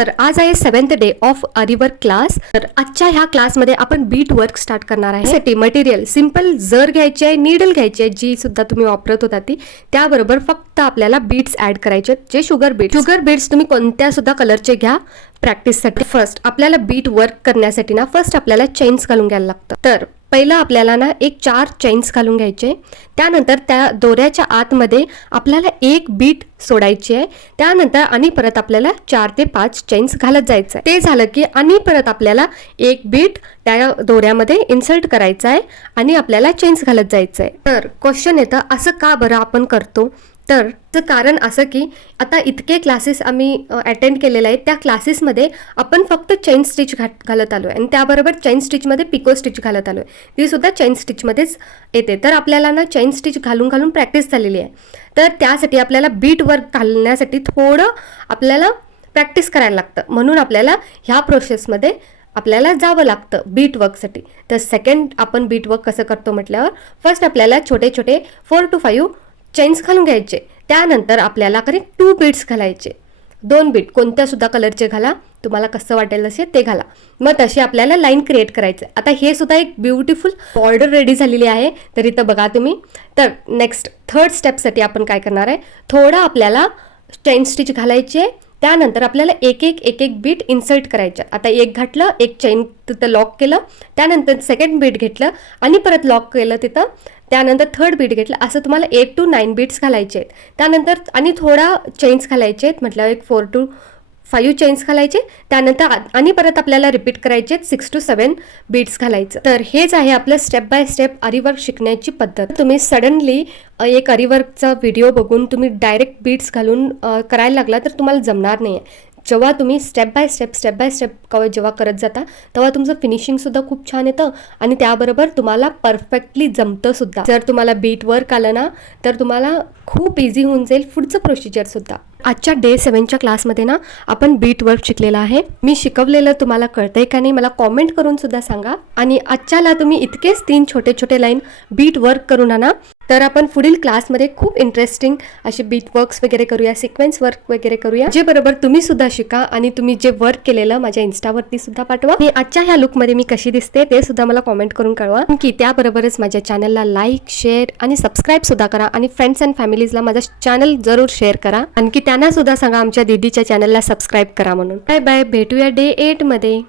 तर आज आहे 7th day of aari work class. तर आजच्या ह्या क्लासमध्ये आपण बीट वर्क स्टार्ट करणार आहे। त्यासाठी मटेरियल सिंपल जर घ्यायचे आहे, नीडल घ्यायची आहे जी सुद्धा तुम्ही वापरत होता ती, त्याबरोबर फक्त आपल्याला बीट्स ऍड करायचे जे शुगर बीट्स तुम्ही कोणत्या सुद्धा कलरचे घ्या प्रॅक्टिससाठी। फर्स्ट आपल्याला बीट वर्क करण्यासाठी ना फर्स्ट आपल्याला चेन्स घालून घ्यायला लागतं। तर पहिला आपल्याला ना एक 4 चेन्स घालून घ्यायचे, त्यानंतर त्या दोऱ्याच्या आतमध्ये आपल्याला एक बीट सोडायची आहे, त्यानंतर आणि परत आपल्याला 4 ते 5 चेन्स घालत जायचं आहे। ते झालं की आणि परत आपल्याला एक बीट त्या दोऱ्यामध्ये इन्सर्ट करायचं आहे आणि आपल्याला चेन्स घालत जायचं आहे। तर क्वेश्चन येतं असं का बरं आपण करतो? तर कारण असं की आता इतके क्लासेस आम्ही अटेंड केलेले आहेत, त्या क्लासेसमध्ये आपण फक्त चेन स्टिच घालत आलो आहे आणि त्याबरोबर चेन स्टिचमध्ये पिको स्टिच घालत आलो आहे, ती सुद्धा चेन स्टिचमध्येच येते। तर आपल्याला ना चेन स्टिच घालून घालून प्रॅक्टिस झालेली आहे। तर त्यासाठी आपल्याला बीट वर्क घालण्यासाठी थोडं आपल्याला प्रॅक्टिस करायला लागतं, म्हणून आपल्याला ह्या प्रोसेसमध्ये आपल्याला जावं लागतं बीट वर्कसाठी। तर सेकंड आपण बीट वर्क कसं करतो म्हटल्यावर फर्स्ट आपल्याला छोटे छोटे 4 to 5 चेन्स घालून घ्यायचे, त्यानंतर आपल्याला कधी 2 बीट्स घालायचे, 2 बीट कोणत्या सुद्धा कलरचे घाला, तुम्हाला कसं वाटेल तसे ते घाला। मग तशी आपल्याला लाईन क्रिएट करायचं। आता हे सुद्धा एक ब्युटिफुल बॉर्डर रेडी झालेली आहे, तर इथं बघा तुम्ही। तर नेक्स्ट थर्ड स्टेपसाठी आपण काय करणार आहे, थोडं आपल्याला चेन स्टिच घालायचे, त्यानंतर आपल्याला एक एक बीट इन्सर्ट करायचं। आता एक घातलं, एक चेन तिथं लॉक केलं, त्यानंतर सेकंड बीट घेतलं आणि परत लॉक केलं तिथं, त्यानंतर थर्ड बीट घेतलं, असं तुम्हाला 8 to 9 बीट्स घालायचे आहेत। त्यानंतर आणि थोडा चेन्स घालायचे आहेत, म्हटलं एक 4 to 5 चेन्स घालायचे, त्यानंतर आणि परत आपल्याला रिपीट करायचे 6 to 7 बीट्स घालायचं। तर हेच आहे आपलं स्टेप बाय स्टेप आरीवर्क शिकण्याची पद्धत। तुम्ही सडनली एक आरीवर्कचा व्हिडिओ बघून तुम्ही डायरेक्ट बीट्स घालून करायला लागला तर तुम्हाला जमणार नाही आहे। जेव्हा तुम्ही स्टेप बाय स्टेप जेव्हा करत जाता तेव्हा तुमचं फिनिशिंगसुद्धा खूप छान येतं आणि त्याबरोबर तुम्हाला परफेक्टली जमतं सुद्धा। जर तुम्हाला बीट वर्क आलं ना तर तुम्हाला खूप इझी होऊन जाईल पुढचं प्रोसिजरसुद्धा। आजच्या डे 7च्या क्लासमध्ये ना आपण बीट वर्क शिकलेलं आहे। मी शिकवलेलं तुम्हाला कळतंय का नाही मला कॉमेंट करून सुद्धा सांगा। आणि आजच्याला तुम्ही इतकेच 3 छोटे छोटे लाईन बीट वर्क करून आणा, तर आपण पुढील क्लासमध्ये खूप इंटरेस्टिंग असे बीट वर्क्स वगैरे करूया, सिक्वेन्स वर्क वगैरे करूया, जे बरोबर तुम्ही सुद्धा शिका आणि तुम्ही जे वर्क केलेलं माझ्या इन्स्टावरती सुद्धा पाठवा। आणि आजच्या ह्या लुकमध्ये मी कशी दिसते ते सुद्धा मला कॉमेंट करून कळवा। की त्याबरोबरच माझ्या चॅनलला लाईक, शेअर आणि सबस्क्राईब सुद्धा करा आणि फ्रेंड्स अँड फॅमिलीजला माझा चॅनल जरूर शेअर करा, आणखी त्यांना सुद्धा सांगा आमच्या दीदीच्या चॅनलला सबस्क्राईब करा म्हणून। बाय बाय, भेटूया डे 8 मध्ये।